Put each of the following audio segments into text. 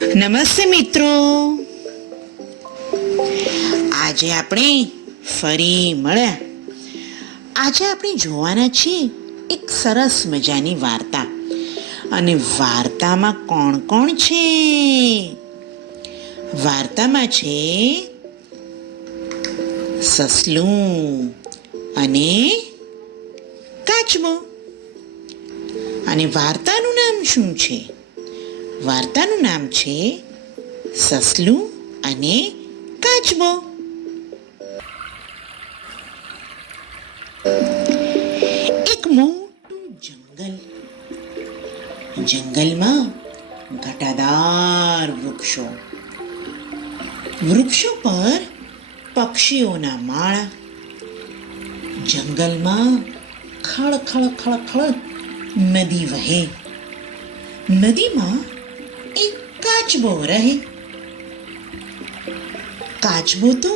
નમસ્તે મિત્રો, આજે આપણે ફરી મળ્યા. આજે આપણે જોવાના છીએ એક સરસ મજાની વાર્તા. અને વાર્તામાં કોણ કોણ છે? વાર્તામાં છે સસલું અને કાચબો. અને વાર્તાનું નામ શું છે? વાર્તાનું નામ છે સસલું અને કાચબો. એક મોટું જંગલમાં ઘટાદાર વૃક્ષો પર પક્ષીઓના માળા. જંગલમાં ખળ ખળ ખળ ખળ નદી વહે. નદીમાં એક કાચબો રહે. કાચબો તો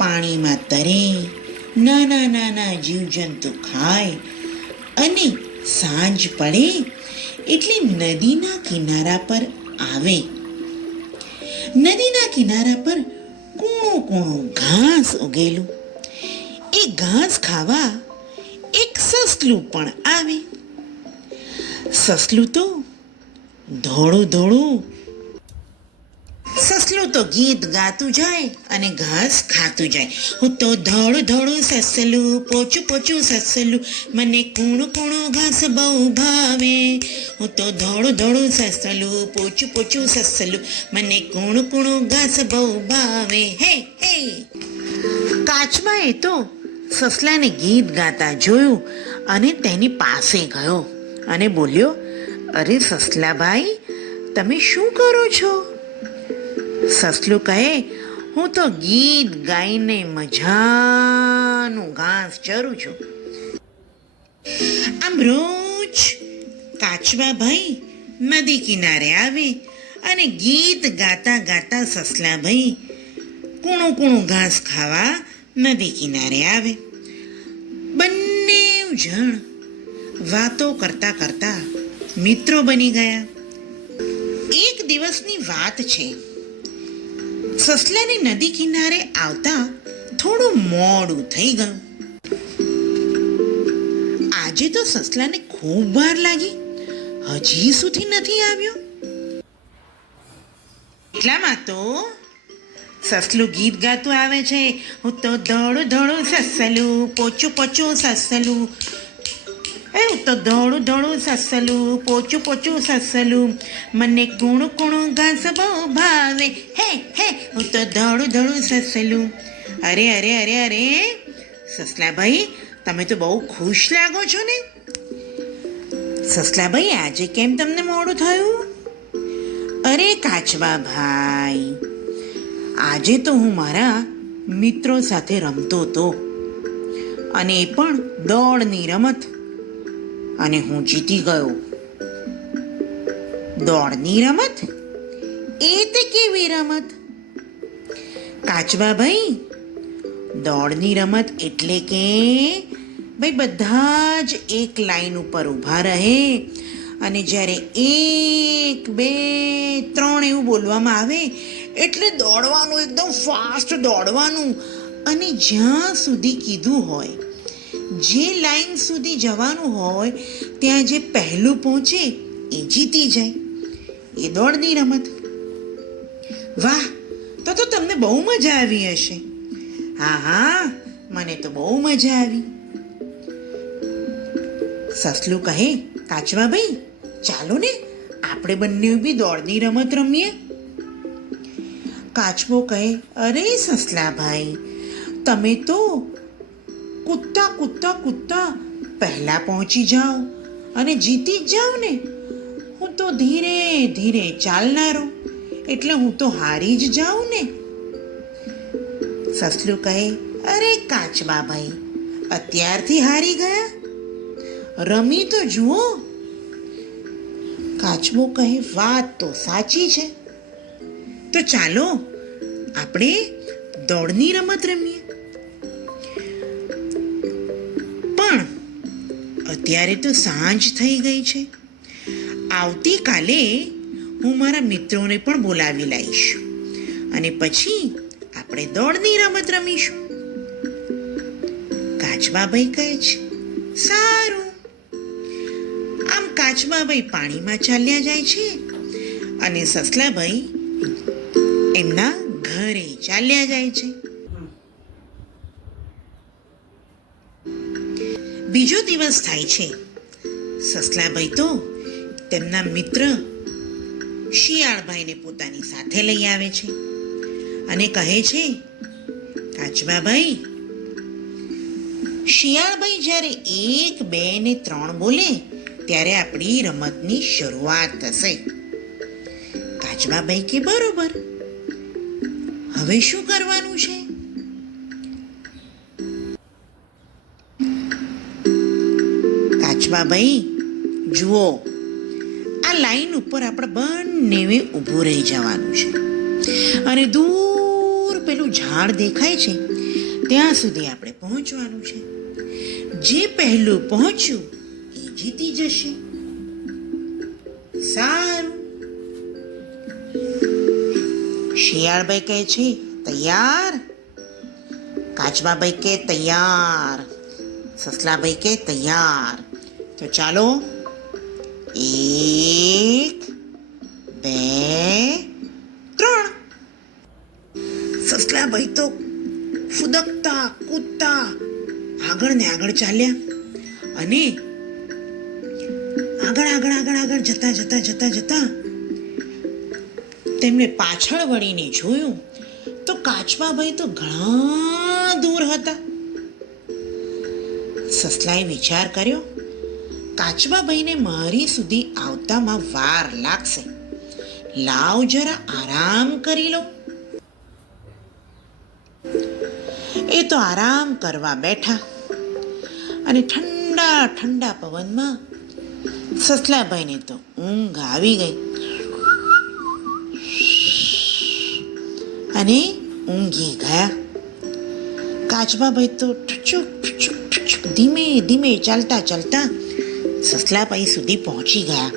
પાણીમાં તરે, નાના નાના જીવજંતુ ખાય અને સાંજ પડે એટલે નદીના કિનારા પર આવે. નદીના કિનારા પર કૂણું કૂણું ઘાસ ઉગેલું. એ ઘાસ ખાવા એક સસલું પણ આવે. સસલું તો ગીત ગાતું જાય અને ઘાસ ખાતું જાય. હું તો ધોળું ધોળું સસલું, પોચું પોચું સસલું, મને કૂણું કૂણું ઘાસ બહુ ભાવે. હું તો ધોળું ધોળું સસલું, પોચું પોચું સસલું, મને કૂણું કૂણું ઘાસ બહુ ભાવે. હે હે. કાચબાએ તો સસલાને ગીત ગાતા જોયું અને તેની પાસે ગયો અને બોલ્યો, અરે સસલાભાઈ, તમે શું કરો છો? સસલું કહે, હું તો ગીત ગાઈને મજાનું ઘાસ ચરું છું. આમ રોજ કાચબાભાઈ નદી કિનારે આવે અને ગીત ગાતા ગાતા સસલાભાઈ કૂણું કૂણું ઘાસ ખાવા નદી કિનારે આવે. બંને જણ વાતો કરતા કરતા મિત્રો બની ગયા. એક દિવસની વાત છે. સસલાને નદી કિનારે આવતા થોડું મોડું થઈ ગયું. આજે તો સસલાને ખૂબ વાર લાગી, હજી સુધી નથી આવ્યો. એટલામાં તો સસલું ગીત ગાતું આવે છે, હું તો ધોળું ધોળું સસલું, પોચું પોચું સસલું, હું તો ધોળું ધોળું સસલું, પોચું પોચું સસલું, મને કૂણું કૂણું ઘાસ બહુ ભાવે. હે હે. હું તો ધોળું ધોળું સસલું. અરે અરે અરે અરે સસલાભાઈ, તમે તો બહુ ખુશ લાગો છો ને? સસલાભાઈ, આજે કેમ તમને મોડું થયું? અરે કાચબા ભાઈ, આજે તો હું મારા મિત્રો સાથે રમતો હતો અને એ પણ દોડની રમત, અને હું જીતી ગયો. દોડની રમત? એ તે કેવી રમત? કાચબાભાઈ, દોડની રમત એટલે કે ભાઈ બધા જ એક લાઈન ઉપર ઊભા રહે અને જ્યારે 1 2 3 એવું બોલવામાં આવે એટલે દોડવાનું, એકદમ ફાસ્ટ દોડવાનું. અને જ્યાં સુધી કીધું હોય, જે લાઈન સુધી જવાનું હોય ત્યાં જે પહેલું પહોંચે એ જીતી જાય. એ દોડની રમત. વાહ, તો તમને બહુ મજા આવી હશે. હા હા, મને તો બહુ મજા આવી. સસલું કહે, કાચબાભાઈ, ચાલો ને આપણે બંને બી દોડની રમત રમીએ. કાચબો કહે, અરે સસલાભાઈ, તમે તો કૂદતા કૂદતા કૂદતા પહેલા પહોંચી જાઓ અને જીતી જ જાઓ ને. હું તો ધીરે ધીરે ચાલનારો, એટલે હું તો હારી જ જાઉં ને. સસલું કહે, અરે કાચબાભાઈ, અત્યારથી હારી ગયા? રમી તો જુઓ. કાચબો કહે, વાત તો સાચી છે, તો ચાલો આપણે દોડની રમત રમીએ. પણ અત્યારે તો સાંજ થઈ ગઈ છે. આવતીકાલે હું મારા મિત્રોને પણ બોલાવી લાવીશ અને પછી આપણે દોડની રમત રમીશું. કાચબાભાઈ કહે છે, સારું. આમ કાચબાભાઈ પાણીમાં ચાલ્યા જાય છે અને સસલાભાઈ એમના ઘરે ચાલ્યા જાય છે. બીજો દિવસ થાય છે. સસલાભાઈ તો તેમના મિત્ર શિયાળભાઈને પોતાની સાથે લઈ આવે છે અને કહે છે, કાચબાભાઈ, શિયાળભાઈ જ્યારે 1, 2 ને 3 બોલે ત્યારે આપણી રમતની શરૂઆત થશે. કાચબાભાઈ કે બરોબર. હવે શું કરવાનું છે? કાચબાભાઈ, જુઓ, આ લાઈન ઉપર આપણે બંનેવે ઊભું રહી જવાનું છે અને દૂર પેલું ઝાડ દેખાય છે ત્યાં સુધી આપણે પહોંચવાનું છે. જે પહેલું પહોંચ્યું એ જીતી જશે. સારું. શિયાળભાઈ કહે છે, તૈયાર? કાચબાભાઈ કે તૈયાર. સસલાભાઈ કે તૈયાર. તો ચાલો, 1, 2, 3. સસલાભાઈ તો ફૂદકતા કૂદતા આગળ ને આગળ ચાલ્યા અને આગળ જતા તેમને પાછળ વળીને જોયું તો કાચબાભાઈ તો ઘણા દૂર હતા. સસલાએ વિચાર કર્યો, કાચબાભાઈને મારી સુધી આવતામાં વાર લાગશે, લાવ જરા આરામ કરી લો. એ તો આરામ કરવા બેઠા અને ઠંડા ઠંડા પવનમાં સસલાભાઈને તો ઊંઘ આવી ગઈ અને ઊંઘી ગયા. કાચબાભાઈ તો ઠુચુક ધીમે ધીમે ચાલતા સસલાભાઈ સુધી પહોંચી ગયા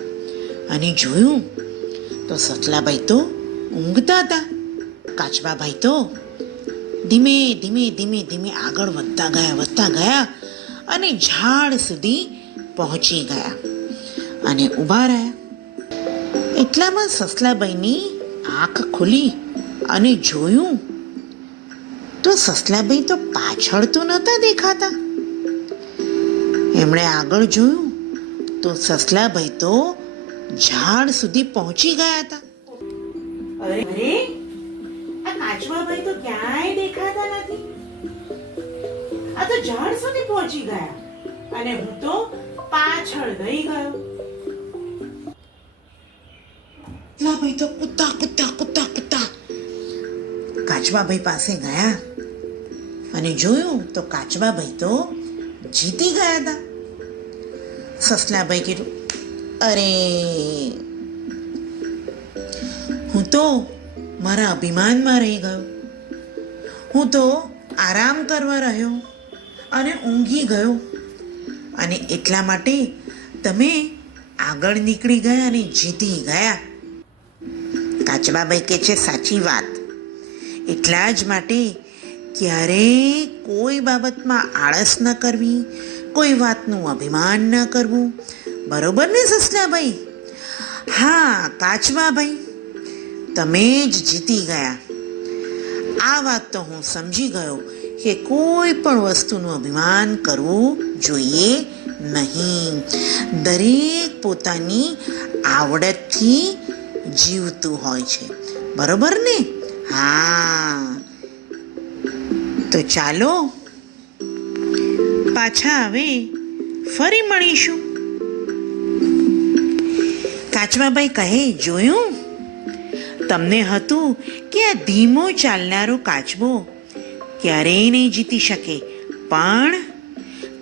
અને જોયું તો સસલાભાઈ તો ઊંઘતા હતા. કાચબાભાઈ તો ધીમે ધીમે આગળ વધતા ગયા અને ઝાડ સુધી પહોંચી ગયા અને ઊભા રહ્યા. એટલામાં સસલાભાઈની આંખ ખુલી અને જોયું તો સસલાભાઈ તો પાછળ તો નહોતા દેખાતા. એમણે આગળ જોયું તો સસલાભાઈ તો ઝાડ સુધી પહોંચી ગયા હતા. અરે, આ કાચબાભાઈ તો ક્યાંય દેખાતા નથી. આ તો ઝાડ સુધી પહોંચી ગયા અને હું તો પાછળ રહી ગયો. સસલાભાઈ તો કૂદતા કાચબાભાઈ પાસે ગયા અને જોયું તો કાચબાભાઈ તો જીતી ગયા હતા. સસલાભાઈ કીધું, અરે, હું તો મારા અભિમાનમાં રહી ગયો. હું તો આરામ કરવા રહ્યો અને ઊંઘી ગયો અને એટલા માટે તમે આગળ નીકળી ગયા અને જીતી ગયા. કાચબાભાઈ કહે છે, સાચી વાત. એટલા જ માટે ક્યારેય કોઈ બાબતમાં આળસ ન કરવી, કોઈ વાતનું અભિમાન ન કરવું. બરોબર ને સસલાભાઈ? હા કાચબાભાઈ, તમે જ જીતી ગયા. આ વાત તો હું સમજી ગયો કે કોઈ પણ વસ્તુનું અભિમાન કરવું જોઈએ નહીં. દરેક પોતાની આવડતથી જીવતું હોય છે. બરોબર ને? હા, તો ચાલો પાછા હવે ફરી મળીશું. કાચબાભાઈ કહે, જોયું, તમને હતું કે આ ધીમો ચાલનારો કાચબો ક્યારેય નહીં જીતી શકે, પણ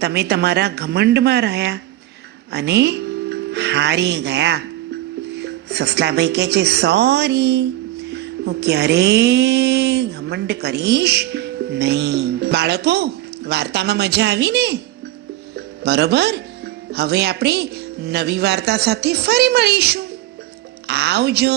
તમે તમારા ઘમંડમાં રહ્યા અને હારી ગયા. સસલાભાઈ કહે છે, સોરી, હું ક્યારેય ઘમંડ કરીશ નહીં. બાળકો, વાર્તામાં મજા આવી ને? બરોબર. હવે આપણે નવી વાર્તા સાથે ફરી મળીશું. આવજો.